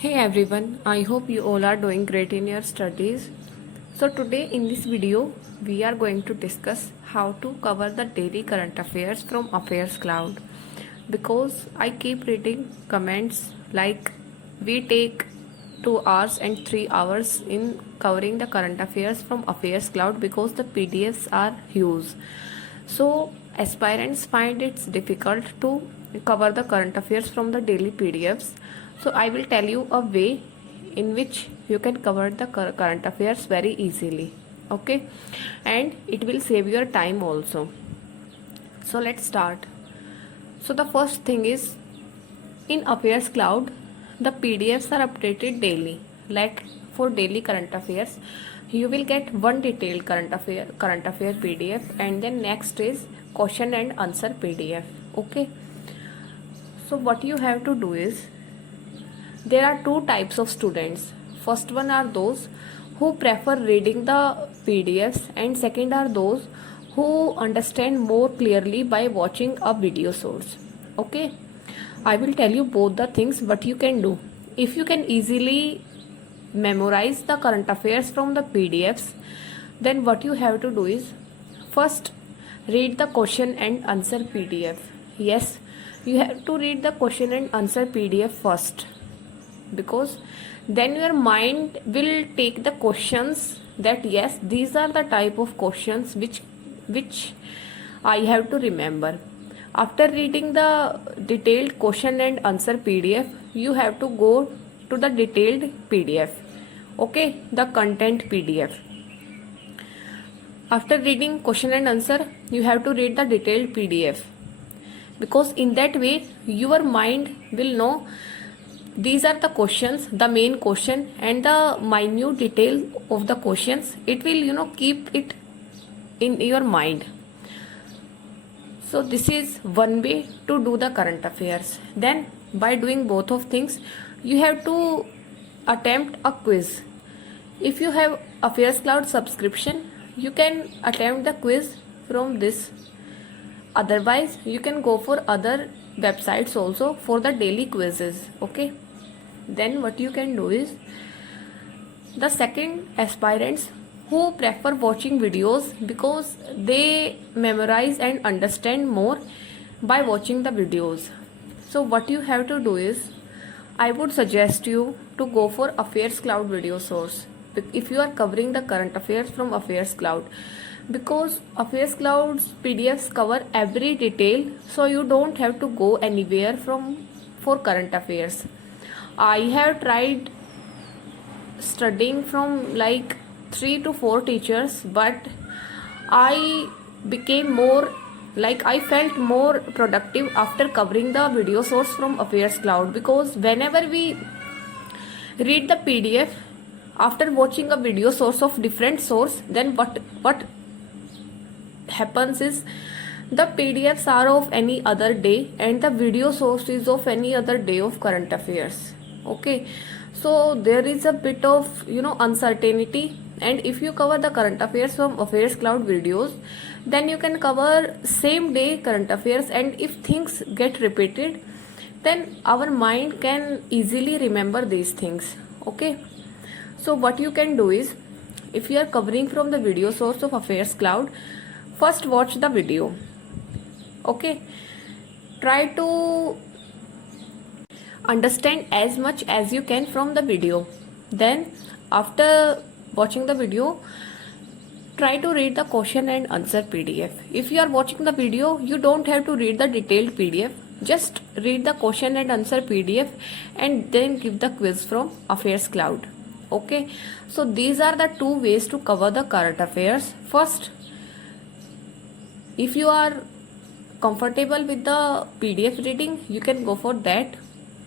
Hey everyone, I hope you all are doing great in your studies. So today in this video, we are going to discuss how to cover the daily current affairs from Affairs Cloud. Because I keep reading comments like we take 2 hours and 3 hours in covering the current affairs from Affairs Cloud because the PDFs are huge. So aspirants find it difficult to cover the current affairs from the daily PDFs. So I will tell you a way in which you can cover the current affairs very easily. Okay, and it will save your time also. So let's start. So the first thing is, in Affairs Cloud, the PDFs are updated daily. Like for daily current affairs, you will get one detailed current affair PDF, and then next is question and answer PDF. Okay. So what you have to do is, there are two types of students. First one are those who prefer reading the PDFs, and second are those who understand more clearly by watching a video source. Okay, I will tell you both the things what you can do. If you can easily memorize the current affairs from the PDFs, then what you have to do is, first read the question and answer PDF. Yes, you have to read the question and answer PDF first, because then your mind will take the questions that yes, these are the type of questions which I have to remember. After reading the detailed question and answer PDF, you have to go to the detailed PDF. Okay, the content PDF. After reading question and answer, you have to read the detailed PDF, because in that way your mind will know these are the questions, the main question and the minute detail of the questions. It will keep it in your mind. So this is one way to do the current affairs. Then by doing both of things, you have to attempt a quiz. If you have Affairs Cloud subscription, you can attempt the quiz from this. Otherwise, you can go for other websites also for the daily quizzes. Okay. Then what you can do is, the second aspirants who prefer watching videos because they memorize and understand more by watching the videos. So what you have to do is, I would suggest you to go for Affairs Cloud video source if you are covering the current affairs from Affairs Cloud, because Affairs Cloud's PDFs cover every detail, so you don't have to go anywhere for current affairs. I have tried studying from like 3 to 4 teachers, but I became more I felt more productive after covering the video source from Affairs Cloud, because whenever we read the PDF after watching a video source of different source, then what happens is, the PDFs are of any other day and the video source is of any other day of current affairs. Okay, so there is a bit of uncertainty, and if you cover the current affairs from Affairs Cloud videos, then you can cover same day current affairs, and if things get repeated, then our mind can easily remember these things. Okay, so what you can do is, if you are covering from the video source of Affairs Cloud, first watch the video. Okay, try to understand as much as you can from the video. Then after watching the video, try to read the question and answer PDF. If you are watching the video, you don't have to read the detailed PDF. Just read the question and answer PDF and then give the quiz from Affairs Cloud. Okay, so these are the two ways to cover the current affairs. First, if you are comfortable with the PDF reading, you can go for that,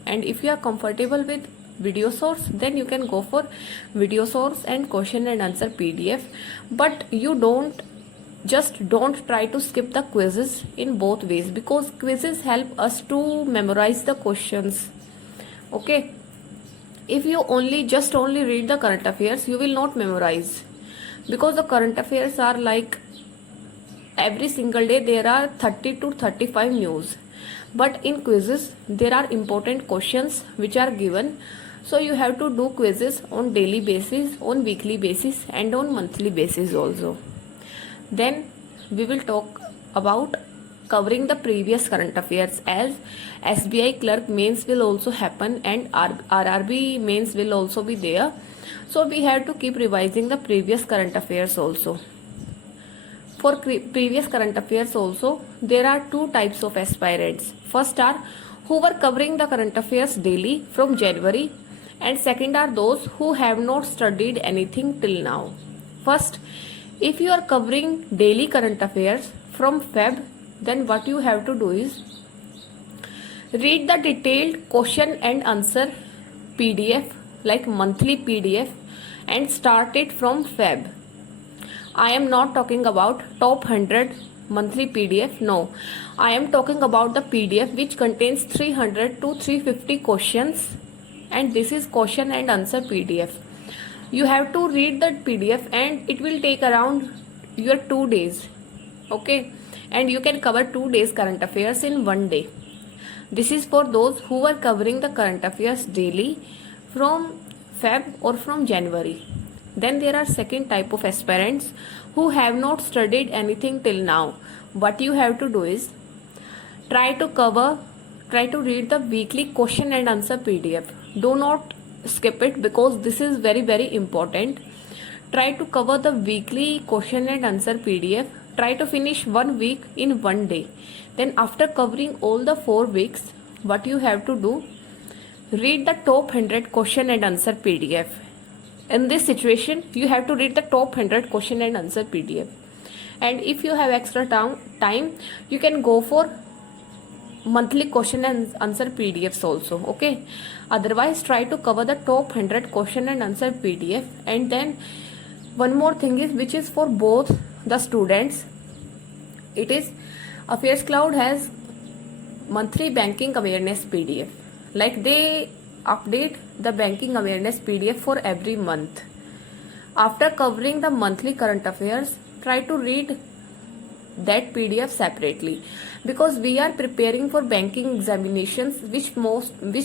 and if you are comfortable with video source, then you can go for video source and question and answer PDF. But you don't try to skip the quizzes in both ways, because quizzes help us to memorize the questions. Okay, if you only read the current affairs, you will not memorize, because the current affairs are like every single day there are 30 to 35 news, but in quizzes there are important questions which are given. So you have to do quizzes on daily basis, on weekly basis, and on monthly basis also. Then we will talk about covering the previous current affairs, as SBI clerk mains will also happen and RRB mains will also be there. So we have to keep revising the previous current affairs also. For previous current affairs also, there are two types of aspirants. First are who were covering the current affairs daily from January, and second are those who have not studied anything till now. First, if you are covering daily current affairs from Feb, then what you have to do is read the detailed question and answer PDF, like monthly PDF, and start it from Feb. I am not talking about top 100 monthly PDF. No, I am talking about the PDF which contains 300 to 350 questions, and this is question and answer PDF. You have to read that PDF and it will take around your 2 days. Okay, and you can cover 2 days current affairs in 1 day. This is for those who are covering the current affairs daily from Feb or from January. Then there are second type of aspirants who have not studied anything till now. What you have to do is try to read the weekly question and answer PDF. Do not skip it because this is very, very important. Try to cover the weekly question and answer PDF. Try to finish 1 week in 1 day. Then after covering all the 4 weeks, what you have to do, read the top 100 question and answer PDF. In this situation, you have to read the top 100 question and answer PDF. And if you have extra time, you can go for monthly question and answer PDFs also. Okay. Otherwise, try to cover the top 100 question and answer PDF. And then one more thing is, which is for both the students. It is Affairs Cloud has monthly banking awareness PDF. Like they update the banking awareness PDF for every month. After covering the monthly current affairs, try to read that PDF separately, because we are preparing for banking examinations which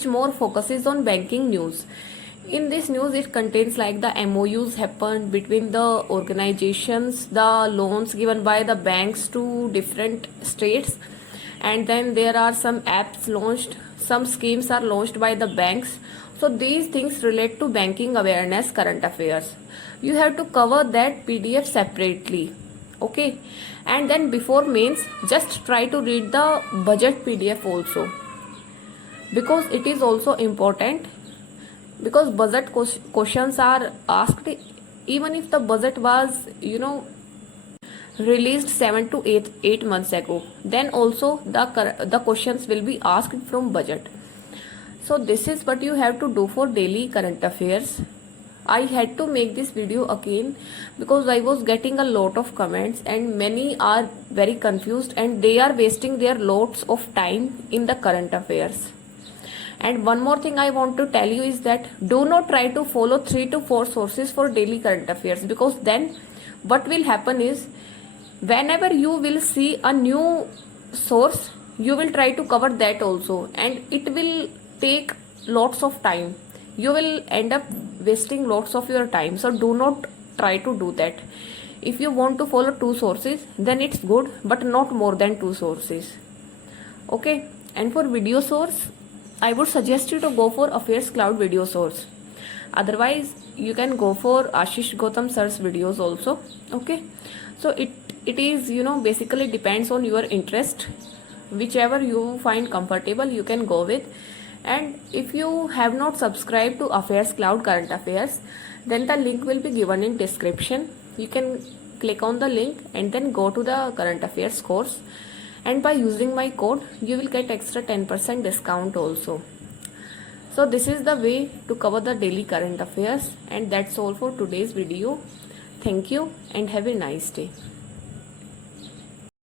more focuses on banking news. In this news, it contains like the MOUs happened between the organizations, the loans given by the banks to different states, and then there are some apps launched, some schemes are launched by the banks. So these things relate to banking awareness current affairs. You have to cover that PDF separately. Okay, and then before mains, just try to read the budget PDF also, because it is also important, because budget questions are asked even if the budget was released 7 to 8 months ago. Then also the questions will be asked from budget. So this is what you have to do for daily current affairs. I had to make this video again because I was getting a lot of comments and many are very confused and they are wasting their lots of time in the current affairs. And one more thing I want to tell you is that do not try to follow 3 to 4 sources for daily current affairs, because then what will happen is, whenever you will see a new source, you will try to cover that also, and it will take lots of time. You will end up wasting lots of your time. So do not try to do that. If you want to follow 2 sources, then it's good, but not more than 2 sources. Okay. And for video source, I would suggest you to go for Affairs Cloud video source. Otherwise, you can go for Ashish Gautam sir's videos also. Okay. So it is basically depends on your interest. Whichever you find comfortable, you can go with. And if you have not subscribed to Affairs Cloud Current Affairs, then the link will be given in description. You can click on the link and then go to the current affairs course, and by using my code you will get extra 10% discount also. So this is the way to cover the daily current affairs, and that's all for today's video. Thank you and have a nice day.